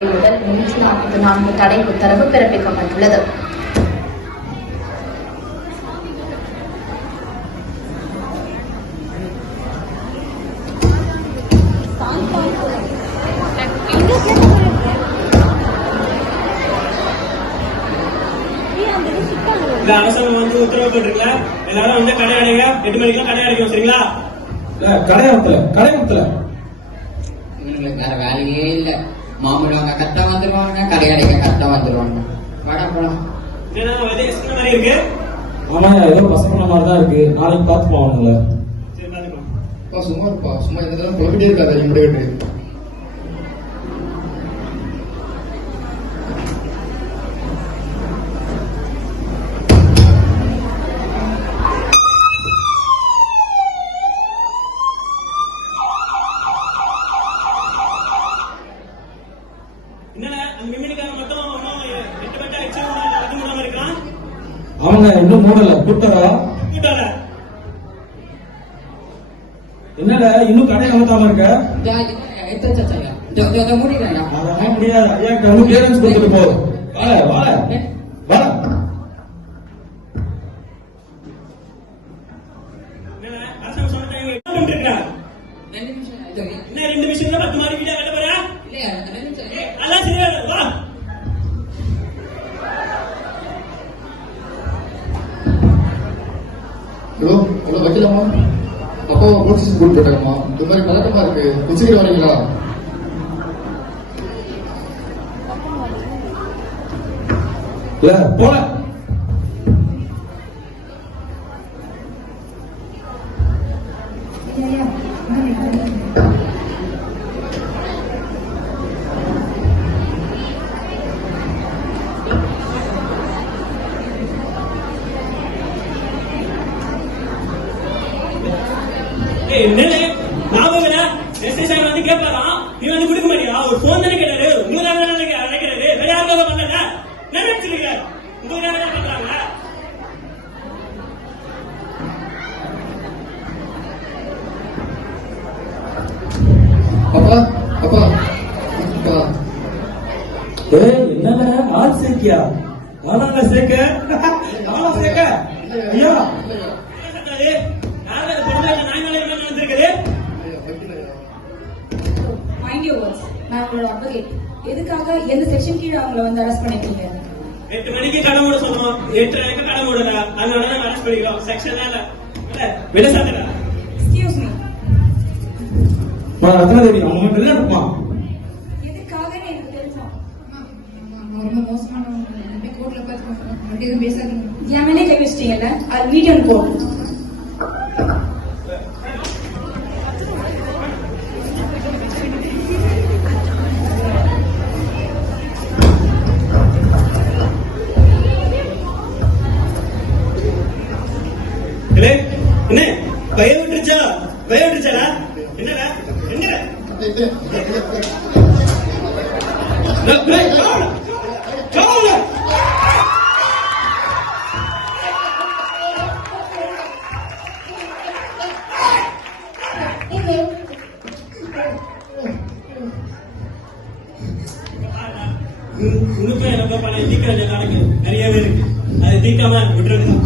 முதல் 344 தடை உத்தரவு பிறப்பிக்கப்பட்டுள்ளது. அரசாங்கம் வந்து உத்தரவு போட்டிருக்கல, எல்லாரும் வந்து கடை அடைங்க, 8 மணிக்கு கடை அடைக்கும். சரிங்களா? கடை வேற வேலையே இல்ல. மாமுடுவாங்க, கரெக்டா வந்துருவாங்க, கடை அடைக்க கரெக்டா வந்துருவாங்க. வாடா போலாம். மாதிரி இருக்கு. ஆமா, ஏதோ பசங்க மாதிரிதான் இருக்கு. நாளைக்கு பார்த்து போவானுங்கள. சும்மா இருப்பா, சும்மா இதெல்லாம் குழப்பிட்டே இருக்காது. இப்படி அவங்க இன்னும் மூடல. கூட்டரா என்னடா இன்னும் கடை அமத்தாம இருக்க? முடியாது. ஐயா கிளியரன்ஸ் கொடுத்துட்டு போ. வாழ என்ன 2 நிமிஷம் 10 மாடி வீடியோ கட்ட போறா? அதான் சரியா வா. அவ்வளவு வைக்கலாமா? அப்போ போலீஸ் கூட்டு போட்டாங்கம்மா. இந்த மாதிரி பழக்கமா இருக்கு. வச்சுக்கிட்டு வரீங்களா? போல வந்து கேட்பாராம், நீ வந்து கொடுக்க மாட்டியா? ஒரு போன் தானே கேட்டாரு. உங்களுக்கு நினைக்கிறாரு, வேற யாருக்காக பண்ணல நினைச்சிருக்க. உங்களுக்கு தான் பண்றாங்க. அப்பா அப்பா அப்பா என்னங்க ஆள் சேர்க்கியா? நானா சேர்க்க ஐயா எதுக்காக எந்த செக்ஷன் கீழே அவங்களை வந்து அரெஸ்ட் பண்ணிருக்கீங்க? 8 மணிக்கு கடை மூட சொன்னோம், 8:30 கடை மூடல. அதனால அரெஸ்ட் பண்ணிக்கிறோம். செக்ஷன் இல்ல விட சாத்தடா. Excuse me. ரத்னதேவி அவங்க நல்லா இருப்பா. எதுக்காக எனக்கு தெரியும். ரொம்ப மோசமான கோர்ட்ல பார்த்து பேசாதீங்க. என் மேலே கை வச்சிட்டீங்கல்ல, அது வீடியோ போட்டு என்ன பயம் விட்டுருச்சாடா? என்னடா உனக்கும் எனக்கு பழைய தீக்காத கணக்கு நிறையவே இருக்கு. அது தீக்காம விட்டுறது.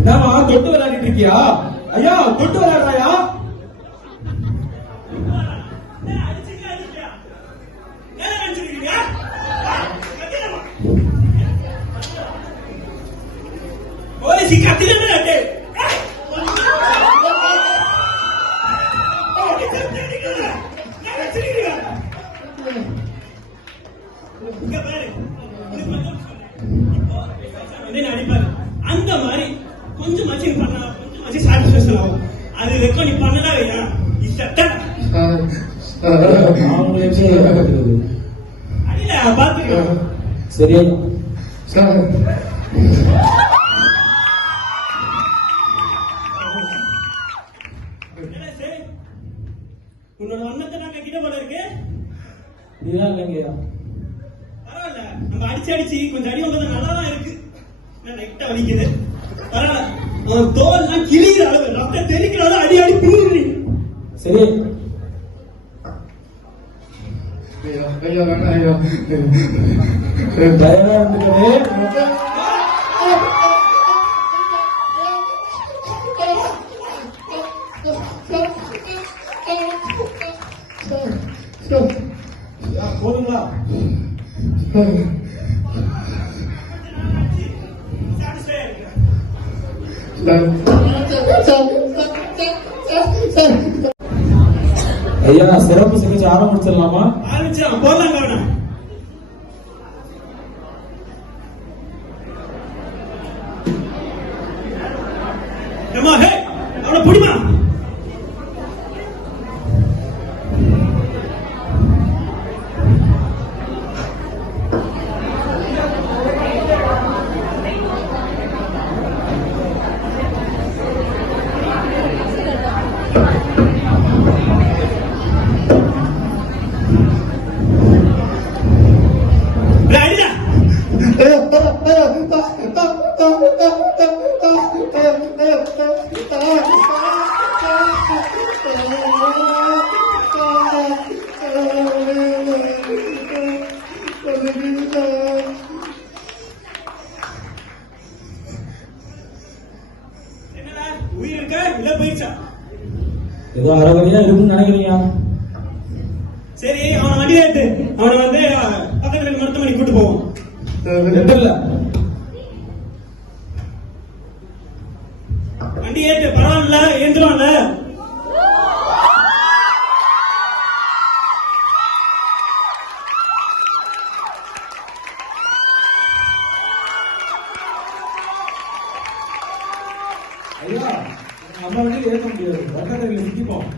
என்னமா தொட்டு விளையாடிட்டு இருக்கியா? ஐயா தொட்டு விளையாடுறாயா? அந்த மாதிரி கொஞ்சம் மச்சிங் பண்ணா கொஞ்சம் மச்சி சாட்டிஸ்பேக்ஷன் ஆகும். அது வரைக்கும் நீ பண்ணதா இல்லையா? சரியா சார் என்னடா சே? உன்னோட வண்ணத்தை நான் கட்டிட போல இருக்கு. இதுதான் இல்லைங்கய்யா. பரவாயில்ல, நம்ம அடிச்சு கொஞ்சம் அடி வந்தது நல்லாதான் இருக்கு. லைட்டா வலிக்குது. பரவாயில்ல, அவன் தோல்லாம் கிளியிற அளவு ரத்தம் தெரிக்கிற அளவு அடி அடி பின்னுறீ. சரி ஐயோ ஐயோ வேணாம் ஐயோ. தயவா இருந்துக்கவே. போதுங்களா? சாட்டிஸ்ஃபையா இருக்கு. ஐயா சிறப்பு சிகிச்சை ஆரம்பிச்சிடலாமா? ஆரம்பிச்சான் போடலாம் கவனம். ஏம்மா, ஹே, அவனை புடிமா. என்னடா உயிர் இருக்கா இல்ல போயிடுச்சா? ஏதோ அரைவழியா இருக்குன்னு நினைக்கிறீங்க. சரி, அவனை வண்டியில ஏத்து. அவனை வந்து பக்கத்துல மருத்துவமனை கூட்டு போவோம். எதிரில்ல வண்டி ஏத்து. பரவாயில்ல, ஏந்துருவான்ல. ஐயா நம்ம வண்டி ஏற்ற முடியாது. பக்கத்துல சிக்கிப்போம்.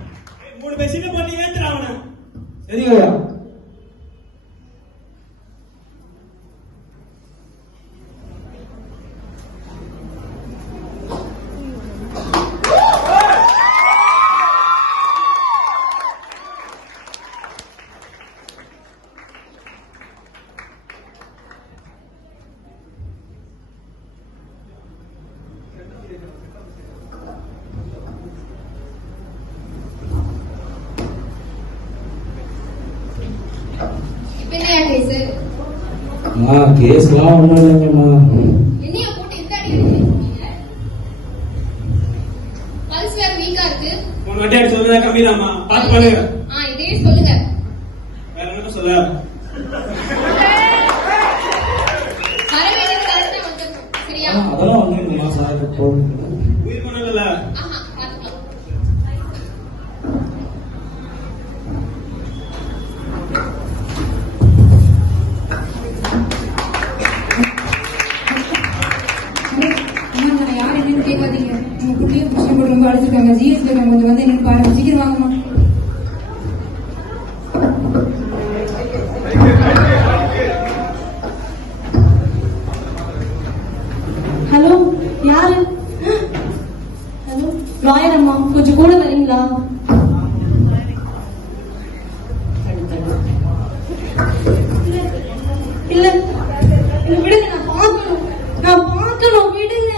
3 பேசிட்டு போட்டு ஏத்துற அவனை. சரிங்க ஐயா. என்னையா கேஸ்? கேஸ்லாம் ஒண்ணும் இல்லைங்கம்மா. என்னையா போட்டு இந்த அடி அடிக்கிறீங்க? பல்ஸ் வேற வீக்கா இருக்கு. உன் வண்டி அடிச்சு வந்ததா கம்மிதாம்மா. பார்த்து பண்ணுங்க. இதே சொல்லுங்க. வேற என்ன சொல்ல? வரவேண்டியது கரெக்டா வந்துடணும். சரியா? அதெல்லாம் ஒண்ணும் இல்லைம்மா. சார் போடுங்க. உயிர் பண்ணல. ஆஹா, பாத்துக்கலாம். அம்மா, நான் யார் என்னன்னு கேட்காதீங்க. உங்க குட்டியும் புருஷன் கூட ரொம்ப அழைச்சிருக்காங்க. ஜிஎஸ்ல இருக்காங்க. கொஞ்சம் வந்து என்னன்னு பாருங்க. சீக்கிரம் வாங்கம்மா. ஹலோ, யாரு? ஹலோ, லாயர் அம்மா, கொஞ்சம் கூட வரீங்களா? இல்ல இல்ல, விடுங்க, நான் பார்க்கணும், விடுங்க.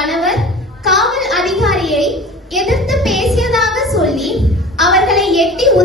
கணவர் காவல் அதிகாரியை எதிர்த்து பேசியதாக சொல்லி அவர்களை எட்டி உதை